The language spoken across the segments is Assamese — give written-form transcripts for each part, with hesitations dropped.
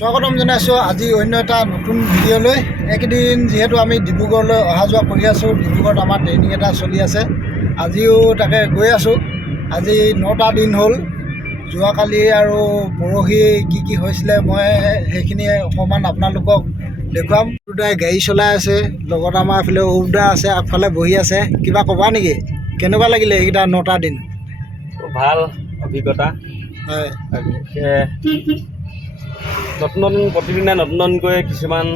স্বাগতম জনাইছোঁ আজি অন্য এটা নতুন ভিডিঅ'লৈ। এইকেইদিন যিহেতু আমি ডিব্ৰুগড়লৈ অহা যোৱা কৰি আছোঁ, ডিব্ৰুগড়ত আমাৰ ট্ৰেইনিং এটা চলি আছে। আজিও তাকে গৈ আছোঁ। আজি 9টা দিন হ'ল। যোৱাকালি আৰু পৰহি কি হৈছিলে মই সেইখিনি অকণমান আপোনালোকক দেখুৱাম। দুটাই গাড়ী চলাই আছে, লগত আমাৰ এইফালে অৰুদা আছে, আগফালে বহি আছে। কিবা ক'বা নেকি? কেনেকুৱা লাগিলে এইকেইটা 9টা দিন? ভাল অভিজ্ঞতা। হয়, নতুন প্ৰতিদিনে নতুনকৈ কিছুমান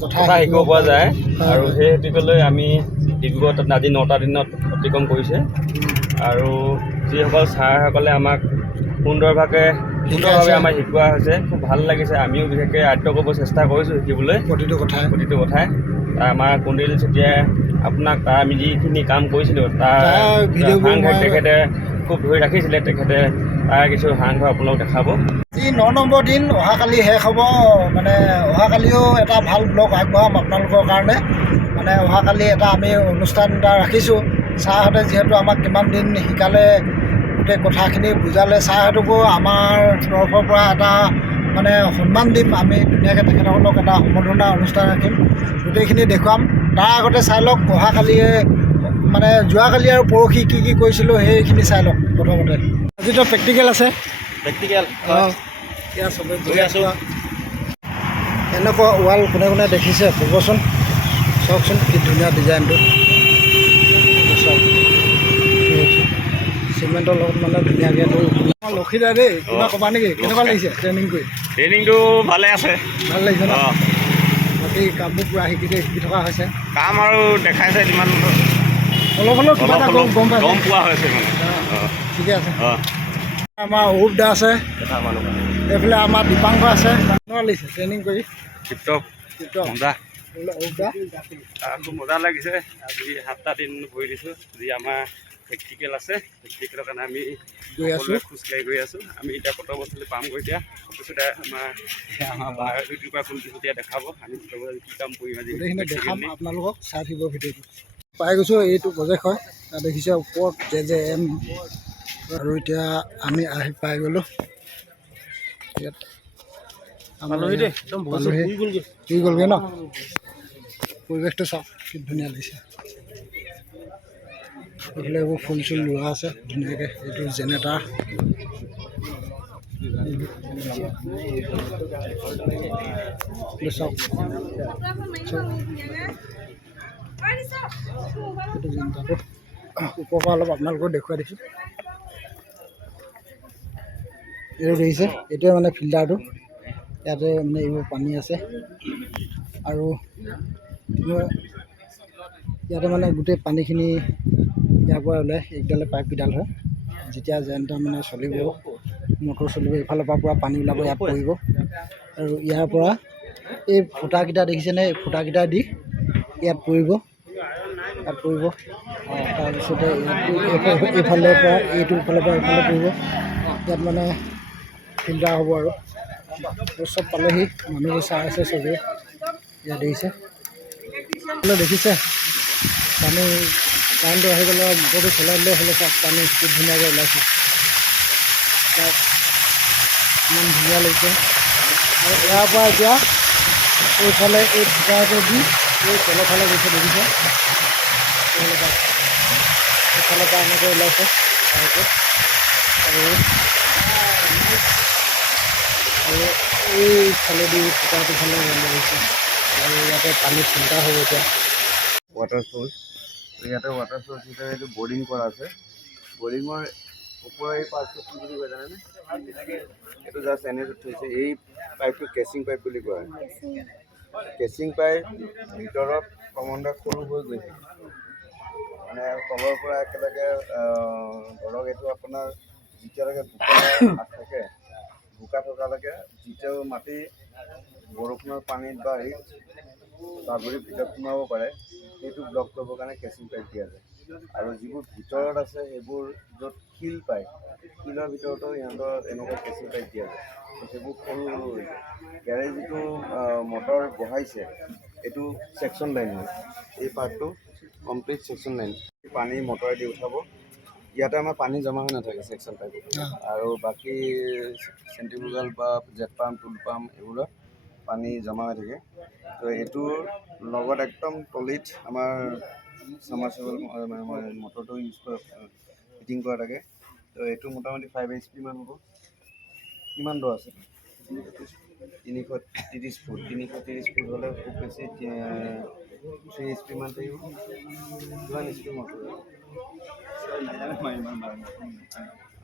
কথা শিকিব পৰা যায় আৰু সেই হেতুকলৈ আমি ডিব্ৰুগড়ত আজি 9টা দিনত অতিক্ৰম কৰিছে আৰু যিসকল ছাৰসকলে আমাক সুন্দৰভাৱে আমাক শিকোৱা হৈছে, খুব ভাল লাগিছে। আমিও বিশেষকৈ আয়ত্ব কৰিব চেষ্টা কৰিছোঁ শিকিবলৈ প্ৰতিটো কথাই। আমাৰ কুন্দিল চেতিয়াই আপোনাক আমি যিখিনি কাম কৰিছিলোঁ তাৰ তেখেতে খুব ধৰি ৰাখিছিলে। তেখেতে তাৰ কিছু সাংঘৰ আপোনালোক দেখাব। আজি 9 নম্বৰ দিন, অহাকালি শেষ হ'ব। মানে অহাকালিও এটা ভাল ব্লগ আগবঢ়াম আপোনালোকৰ কাৰণে। মানে অহাকালি এটা আমি অনুষ্ঠান এটা ৰাখিছোঁ। ছাৰহঁতে যিহেতু আমাক কিমান দিন শিকালে, গোটেই কথাখিনি বুজালে, ছাৰহঁতকো আমাৰ তৰফৰ পৰা এটা মানে সন্মান দিম। আমি ধুনীয়াকৈ তেখেতসকলক এটা সম্বৰ্ধনা অনুষ্ঠান ৰাখিম, গোটেইখিনি দেখুৱাম। তাৰ আগতে চাই লওক অহাকালিয়ে মানে যোৱাকালি আৰু পৰহি কি কৰিছিলোঁ সেইখিনি চাই লওক। প্ৰথমতে আজিতো প্ৰেক্টিকেল আছে। এতিয়া চবেই গৈ আছোঁ। এনেকুৱা ৱাল কোনে কোনে দেখিছে ক'বচোন। চাওকচোন কি ধুনীয়া ডিজাইনটো। চাওক চিমেণ্টৰ লগত মানে ধুনীয়াকৈ লক্ষীদা দেই, কিবা ক'বা নেকি? কেনেকুৱা লাগিছে ট্ৰেইনিং কৰি? ট্ৰেইনিংটো ভালে আছে, ভাল লাগিছে ন? বাকী কামবোৰ পূৰা শিকি থকা হৈছে। কাম আৰু দেখাইছে যিমান অলপ কিবা এটা গম পোৱা হৈছে মানে। ঠিকে আছে। আমাৰ অৰুদা আছে, এইফালে আমাৰ দীপাংকৰ আছে। কেনেকুৱা লাগিছে ট্ৰেইনিং কৰি? খুব মজা লাগিছে। আজি 7টা দিন ভৰি দিছোঁ। যি আমাৰ প্ৰেক্টিকেল আছে, প্ৰেক্টিকেলৰ কাৰণে আমি গৈ আছোঁ, খোজকাঢ়ি গৈ আছোঁ। আমি এতিয়া কটক বস্তুলৈ পামগৈ। এতিয়া তাৰপিছতে আমাৰ ইউটিউবৰ কোনটো দেখাব, আমি কি কাম কৰিম আজি গোটেইখিনি দেখাম আপোনালোকক। চাই থাকিব ভিডিঅ'টো। পাই গৈছোঁ, এইটো প্ৰজেক্ট হয়। তাত দেখিছে ওপৰত JJM। আৰু এতিয়া আমি আহি পাই গ'লোঁ ইয়াত। শুই গ'লগৈ ন? পৰিৱেশটো চাওক কি ধুনীয়া লাগিছে। এইফালে এইবোৰ ফুল চুল ৰোৱা আছে ধুনীয়াকৈ। এইটো জেনেৰেটাৰ। চাওক এইটো জেনেৰেটাৰটো ওপৰৰ পৰা অলপ আপোনালোকক দেখুৱাই দিছোঁ। এইটো দেখিছে, এইটোৱে মানে ফিল্টাৰটো। ইয়াতে মানে এইবোৰ পানী আছে আৰু ইয়াতে মানে গোটেই পানীখিনি ইয়াৰ পৰা ওলাই একডালে পাইপকেইডাল হয়। যেতিয়া যেনটা মানে চলিব, মটৰ চলিব, এইফালৰ পৰা পূৰা পানী ওলাব, ইয়াত পৰিব। আৰু ইয়াৰ পৰা এই ফুটাকেইটা দেখিছেনে? এই ফুটাকেইটা দি ইয়াত পৰিব। তাৰপিছতে এইফালৰ পৰা এইটো ইফালৰ পৰা এইফালে পৰিব। ইয়াত মানে ফিল্টাৰ হ'ব আৰু চব পালেহি। মানুহবোৰ চাই আছে চবেই। ইয়াত দেখিছে পানী কাৰেণ্টটো আহি গ'লে মটৰটো চলাই দিলে হ'লে চব পানী স্পীড ধুনীয়াকৈ ওলাইছে। তাত ইমান ধুনীয়া লাগিছে। আৰু ইয়াৰ পৰা এতিয়া এইফালে এই ফুটাটো দি এই তলৰ ফালে গৈছে, দেখিছে? এইফালৰ পৰা এনেকৈ ওলাইছে আৰু এইফালেদি ফুটাটো ফালে বন্ধ হৈছে। আৰু ইয়াতে পানী ফিল্টাৰ হ'ব এতিয়া। ৱাটাৰ চ'ৰ্চ, ইয়াতে ৱাটাৰ চ'ৰ্চ হিচাপে এইটো বৰিং কৰা আছে। বৰিঙৰ ওপৰৰ এই পাইপটো কি বুলি কয় জানেনে? এইটো জাষ্ট এনেকৈ থৈছে। এই পাইপটো কেচিং পাইপ বুলি কোৱা হয়। কেচিং পাইপ ভিতৰত কমণ্ডাৰ সৰু হৈ গৈছে, মানে তলৰ পৰা একেলগে ধৰক এইটো আপোনাৰ যেতিয়ালৈকে বোকা থাকে, বোকা থকালৈকে যিটো মাটি বৰষুণৰ পানীত বা হেৰিত বাগৰি ভিতৰত সোমাব পাৰে, সেইটো ব্লক কৰিবৰ কাৰণে কেচিং পাইপ দিয়া যায়। আৰু যিবোৰ ভিতৰত আছে সেইবোৰ য'ত শিল পায়, শিলৰ ভিতৰতো ইহঁতৰ এনেকুৱা কেচিং পাইপ দিয়া যায়। সেইবোৰ সৰু ইয়াৰে যিটো মটৰ বহাইছে এইটো ছেকশ্যন লাইন হয়। এই পাৰ্টটো কমপ্লিট ছেকশ্যন লাইন। পানী মটৰেদি উঠাব, ইয়াতে আমাৰ পানী জমা হৈ নাথাকে ছেকশ্যন পাইপত। আৰু বাকী চেণ্ট্ৰিফিউগাল বা জেট পাম্প টুল পাম্প এইবোৰত পানী জমা হৈ থাকে। তো এইটোৰ লগত একদম তলিত আমাৰ চামাৰচিবল মটৰটো ইউজ কৰা ফিটিং কৰা থাকে। তো এইটো মোটামুটি 5 HP মান হ'ব। কিমান দ আছে? 330 ফুট। 330 ফুট হ'লে খুব বেছি 3 HP মান থাকিব। কিমান HP মটৰ?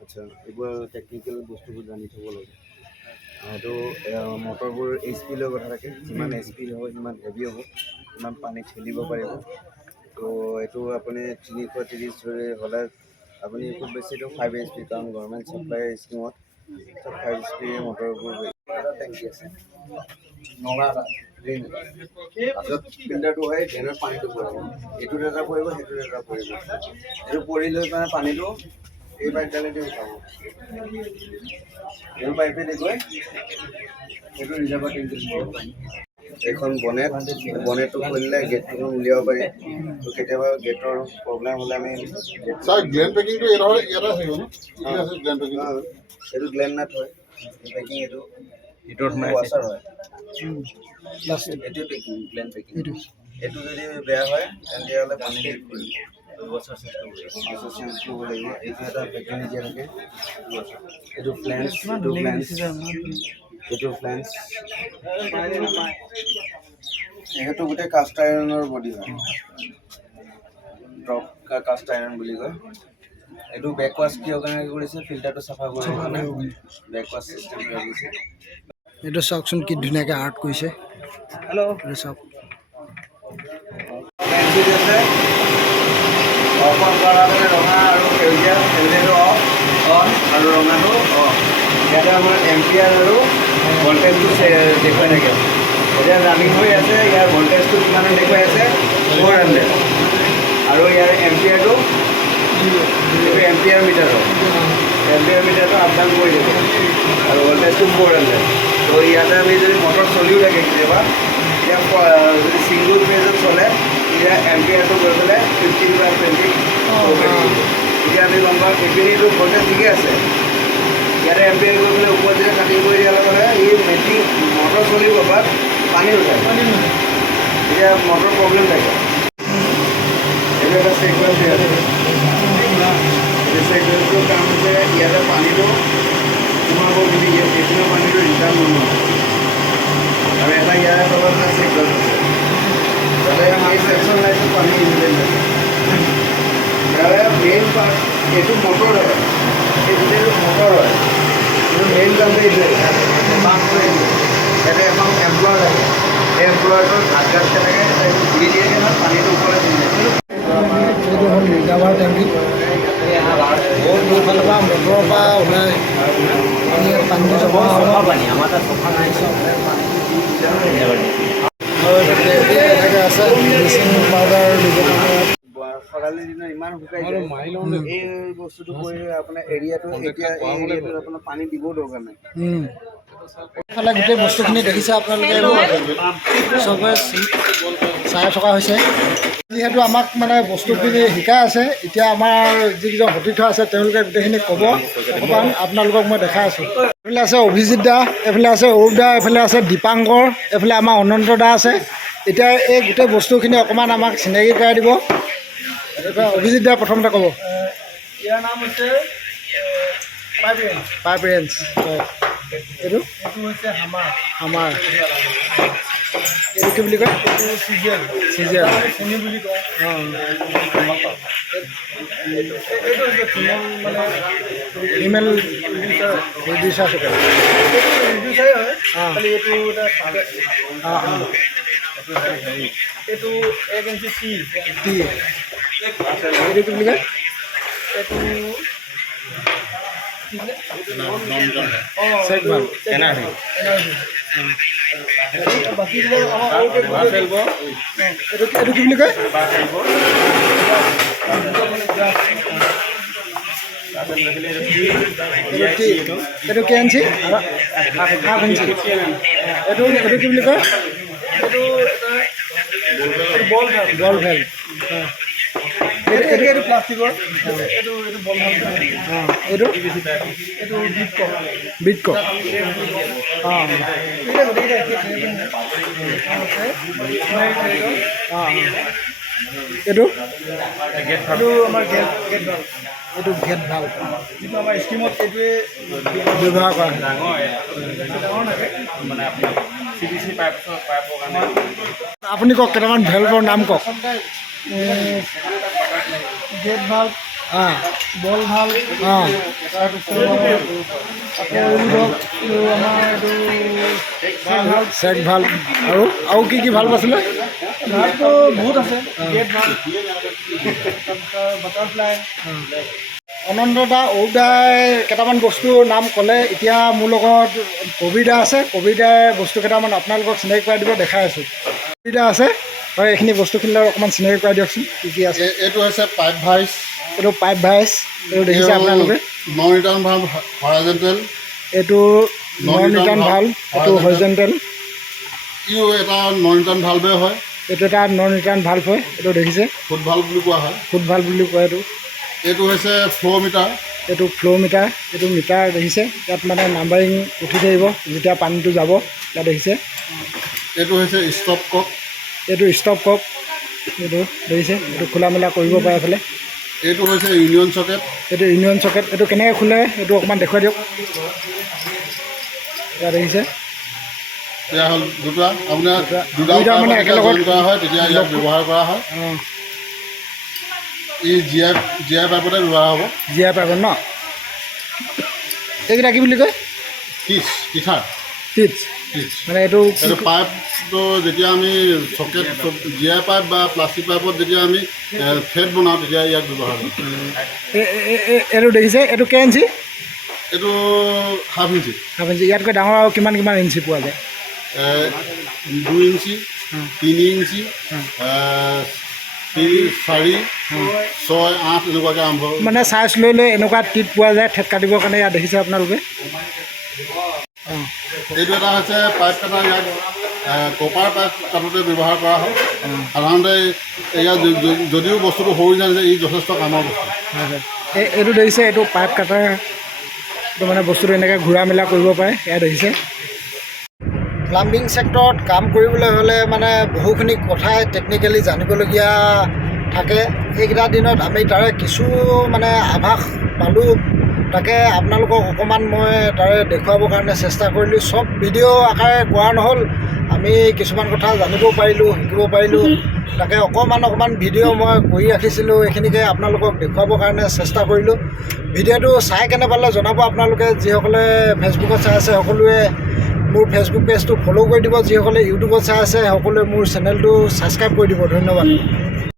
আচ্ছা, এইবোৰ টেকনিকেল বস্তুবোৰ জানি থ'ব লাগে। এইটো মটৰবোৰ HP লৈ কথা থাকে। যিমান HP হ'ব সিমান হেভি হ'ব, সিমান পানী ঠেলিব পাৰিব। তো এইটো আপুনি 330 ধৰি হ'লে আপুনি খুব বেছি 5 HP, কাৰণ গভৰ্ণমেণ্ট ছাপ্লাই স্কিমত 5 HP মটৰবোৰ এটা টেংকি আছে। নলা এটা ড্ৰেইন তাৰপিছত ফিল্টাৰটো হয়, ড্ৰেইনত পানীটো পৰিব। এইটোত এটা পৰিব, সেইটোত এটা পৰিব। এইটো পৰি লৈ মানে পানীটো এই পাইপডালেদি উঠাব। এই পাইপেদি গৈ সেইটো ৰিজাৰ্ভাৰ টেংকিত দিব। এইখন বনেটটো খুলিলে গেটটো উলিয়াব পাৰি। তো কেতিয়াবা গেটৰ প্ৰব্লেম হ'লে আমি গ্লেন পেকিংটো ইয়াতে থাকিব ন? এইটো গ্লেন নাট হয় পেকিং। এইটো ৱাছাৰ হয়। এইটো পেকিং, গ্লেন পেকিং। এইটো যদি বেয়া হয় তেতিয়াহ'লে পানী লিক কৰিব। ৱাছাৰ চেঞ্জ কৰিব লাগিব। এইটো এটা পেকিং দিয়া থাকে। এইটো ফ্লেঞ্চ, এইটো ফ্লেঞ্চ। এইটো গোটেই কাষ্ট আইৰণৰ বডি হয়, ড্ৰপ কাষ্ট আইৰণ বুলি কয়। এইটো বেকৱাছ কিয় কাৰণে কৰিছে? ফিল্টাৰটো চাফা কৰিব কাৰণে বেকৱাছ চিষ্টেমটো ৰাখিছে। এইটো চাওকচোন কি ধুনীয়াকৈ আৰ্ট কৰিছে। হেল্ল', এইটো চাওক। পেঞ্চিল আছে অফ অন কৰা মানে ৰঙা আৰু সেউজীয়াটো অফ অন আৰু ৰঙাটো অফ। ইয়াতে আমাৰ এম্পিয়াৰ আৰু ভল্টেজটো দেখুৱাই থাকে। এতিয়া ৰানিং হৈ আছে, ইয়াৰ ভল্টেজটো কিমানত দেখুৱাই আছে? 400। আৰু ইয়াৰ এম্পিয়াৰটো এইটো এম্পিয়াৰ মিটাৰ হয়। এম্পিয়াৰ মিটাৰটো আপ ডাউন কৰি দিব আৰু ভল্টেজটো 400। তো ইয়াতে আমি যদি মটৰ চলিও থাকে কেতিয়াবা, এতিয়া যদি ছিংগুল ফেজত চলে তেতিয়া এম্পিয়াৰটো গৈ পেলাই 15 বা 20 এতিয়া আমি গম পাওঁ এইপিনিটো ভল্টেজ ঠিকে আছে। ইয়াতে এম্পিয়াৰ গৈ পেলাই ওপৰত যেতিয়া কাটিং কৰি দিয়াৰ লগে লগে এই মেচিন মটৰ চলিব বা পানী উঠায়, এতিয়া মটৰ প্ৰব্লেম থাকে। এইটো এটা ছিকুৱেঞ্চ দিয়া আছে। এই ছিকুৱেঞ্চটোৰ কাম হৈছে ইয়াতে পানীটো সোমাব বুলি ইয়াত এইপিনৰ পানীটো ৰিটাৰ্ণ নোহোৱা। আৰু এটা ইয়াৰ তলত এটা ছিকুৱেঞ্চ আছে যাতে এই ছেকশ্যন লাইটটো পানী ইনলেট থাকে। ইয়াৰে মেইন পাৰ্ট এইটো মটৰ হয়, এই গোটেইটো মটৰ হয়। এইটো মেইন কামটো এইটোৱে পাম্পটো এইটো। ইয়াতে এখন এমপ্লয়াৰ থাকে, এই এমপ্লয়াৰটোৰ হাতগাত থাকে, ঘূৰি দিয়ে নহয় পানীটো ওপৰলৈ দি দিয়ে। এইটো হ'ল ৰিজাৰ্ভাৰ টেংকি। বহুত দূৰফালৰ পৰা মটৰৰ পৰা ওলাই পানীটো জমা হ'ব। এনেকৈ আছে ব্লিচিং পাউডাৰ দিব কাৰণে। খৰালি দিনত ইমান শুকাই যায়, এই বস্তুটো কৰি আপোনাৰ এৰিয়াটো এতিয়া এই এৰিয়াটোত আপোনাৰ পানী দিবও দৰকাৰ নাই। এইফালে গোটেই বস্তুখিনি দেখিছে আপোনালোকে, চবে চাই থকা হৈছে। যিহেতু আমাক মানে বস্তুখিনি শিকাই আছে, এতিয়া আমাৰ যিকেইজন সতীৰ্থ আছে তেওঁলোকে গোটেইখিনি ক'ব। অকণমান আপোনালোকক মই দেখাই আছোঁ। এইফালে আছে অভিজিত দা, এইফালে আছে অৰুপ দা, এইফালে আছে দীপাংকৰ, এইফালে আমাৰ অনন্ত দা আছে। এতিয়া এই গোটেই বস্তুখিনি অকণমান আমাক চিনাকি কৰাই দিব। অভিজিত দা প্ৰথমতে ক'ব। ইয়াৰ নাম হৈছে পাইপ ৰেঞ্চ। এইটো হৈছে হামাৰ। আমাৰ এইটো কি বুলি কয়? চিজিয়েল চিজিয়েল বুলি কয়। অঁ, এইটো হৈছে ফিমেল মানে ফিমেল ৰিডিউচাৰ চুকে। ৰিডিউচাৰে হয়, অঁ খালি এইটো এটা অঁ অঁ এইটো 1 ইঞ্চি চি। কি এইটো কি বুলি কয়? এইটো বাকীবিলাক এইটো কি বুলি কয়? এইটো কে ইঞ্চি? Half inch. এইটো কি বুলি কয়? এইটো এটা বল ভেল্ভ। এইটো প্লাষ্টিকৰ এইটো বল ভাল এইটো এইটো ডিপ কক বিট কক এইটো এইটো আমাৰ গেট ভাল এইটো গেট ভাল যিটো আমাৰ স্কিমত এইটোৱে ব্যৱহাৰ কৰা হয় ডাঙৰ থাকে মানে আপোনাৰ CVC পাইপৰ কাৰণে আপুনি কওক কেইটামান ভেলভৰ নাম কওক গেট ভাল অঁ বল ভাল অঁ তাৰপিছত আকৌ এইটো ধৰক এইটো আমাৰ এইটো ভাল চেক ভাল আৰু কি ভাল আছিলে ভালটো বহুত আছে গেট ভাল তাৰপিছত বাটাৰফ্লাই অনন্তদা ঔদাই কেইটামান বস্তুৰ নাম ক'লে এতিয়া মোৰ লগত কবিদা আছে কবিদাই বস্তু কেইটামান আপোনালোকক চিনাকি কৰাই দিব দেখাই আছোঁ কবিদা আছে হয় এইখিনি বস্তুখিনিলৈ অকণমান চিনাকি কৰাই দিয়কচোন কি আছে এইটো হৈছে পাইপ ভাইচ এইটো পাইপ ভাইচ এইটো দেখিছে আপোনালোকে নন ৰিটাৰ্ণ ভাল হৰাইজেণ্টেল এইটো নন ৰিটাৰ্ণ ভাল এইটো হৰিজেণ্টেল ইও এটা নন ৰিটাৰ্ণ ভালভে হয় এইটো এটা নন ৰিটাৰ্ণ ভাল্ভ হয় এইটো দেখিছে ফুট ভাল্ভ বুলি কোৱা হয় ফুট ভাল্ভ বুলি কয় এইটো হৈছে ফ্ল' মিটাৰ এইটো ফ্ল' মিটাৰ এইটো মিটাৰ দেখিছে ইয়াত মানে নাম্বাৰিং উঠি থাকিব যেতিয়া পানীটো যাব ইয়াত দেখিছে এইটো হৈছে ষ্টপ কক এইটো ষ্টপ কক এইটো দেখিছে এইটো খোলা মেলা কৰিব পাৰে এইফালে এইটো হৈছে ইউনিয়ন চকেট এইটো ইউনিয়ন চকেট এইটো কেনেকৈ খোলে এইটো অকণমান দেখুৱাই দিয়ক ইয়াত দেখিছে এয়া হ'ল দুটা আপোনাৰ দুটা দুইটা মানে একেলগত জইন কৰা হয় তেতিয়া ইয়াক ব্যৱহাৰ কৰা হয় অঁ ই জি আই পাইপতে ব্যৱহাৰ হ'ব জীয়া পাব ন এইকেইটা কি বুলি কয় পিঠাৰ টিপছ মানে এইটো এইটো পাইপটো যেতিয়া আমি চকেট জি আই পাইপ বা প্লাষ্টিক পাইপত যেতিয়া আমি ফ্লেট বনাওঁ তেতিয়া ইয়াক ব্যৱহাৰ কৰোঁ এইটো দেখিছে এইটো কেই ইঞ্চি এইটো হাফ ইঞ্চি ইয়াতকৈ ডাঙৰ আৰু কিমান ইঞ্চি পোৱা যায় 2 ইঞ্চি 3 ইঞ্চি 4 6 8 এনেকুৱাকৈ আৰম্ভ মানে চাইজ লৈ এনেকুৱা টিপ পোৱা যায় ঠেক কাটিবৰ কাৰণে ইয়াত দেখিছে আপোনালোকে অঁ এইটো এটা হৈছে পাইপ কাটা ইয়াক কপাৰ পাইপ কাটোতে ব্যৱহাৰ কৰা হয় সাধাৰণতে ইয়াত যদিও বস্তুটো সৰু যায় ই যথেষ্ট কামৰ বস্তু এইটো দেখিছে এইটো পাইপ কাটাৰ এইটো মানে বস্তুটো এনেকৈ ঘূৰা মেলা কৰিব পাৰে এয়া দেখিছে প্লাম্বিং ছেক্টৰত কাম কৰিবলৈ হ'লে মানে বহুখিনি কথাই টেকনিকেলি জানিবলগীয়া থাকে এইকেইটা দিনত আমি তাৰে কিছু মানে আভাস পালোঁ তাকে আপোনালোকক অকণমান মই তাৰে দেখুৱাবৰ কাৰণে চেষ্টা কৰিলোঁ চব ভিডিঅ' আকাৰে কৰা নহ'ল আমি কিছুমান কথা জানিব পাৰিলোঁ শিকিব পাৰিলোঁ তাকে অকণমান ভিডিঅ' মই কৰি ৰাখিছিলোঁ এইখিনিকে আপোনালোকক দেখুৱাবৰ কাৰণে চেষ্টা কৰিলোঁ ভিডিঅ'টো চাই কেনে পালে জনাব আপোনালোকে যিসকলে ফেচবুকত চাই আছে সকলোৱে মোৰ ফেচবুক পেজটো ফ'ল' কৰি দিব যিসকলে ইউটিউবত চাই আছে সকলোৱে মোৰ চেনেলটো ছাবস্ক্ৰাইব কৰি দিব ধন্যবাদ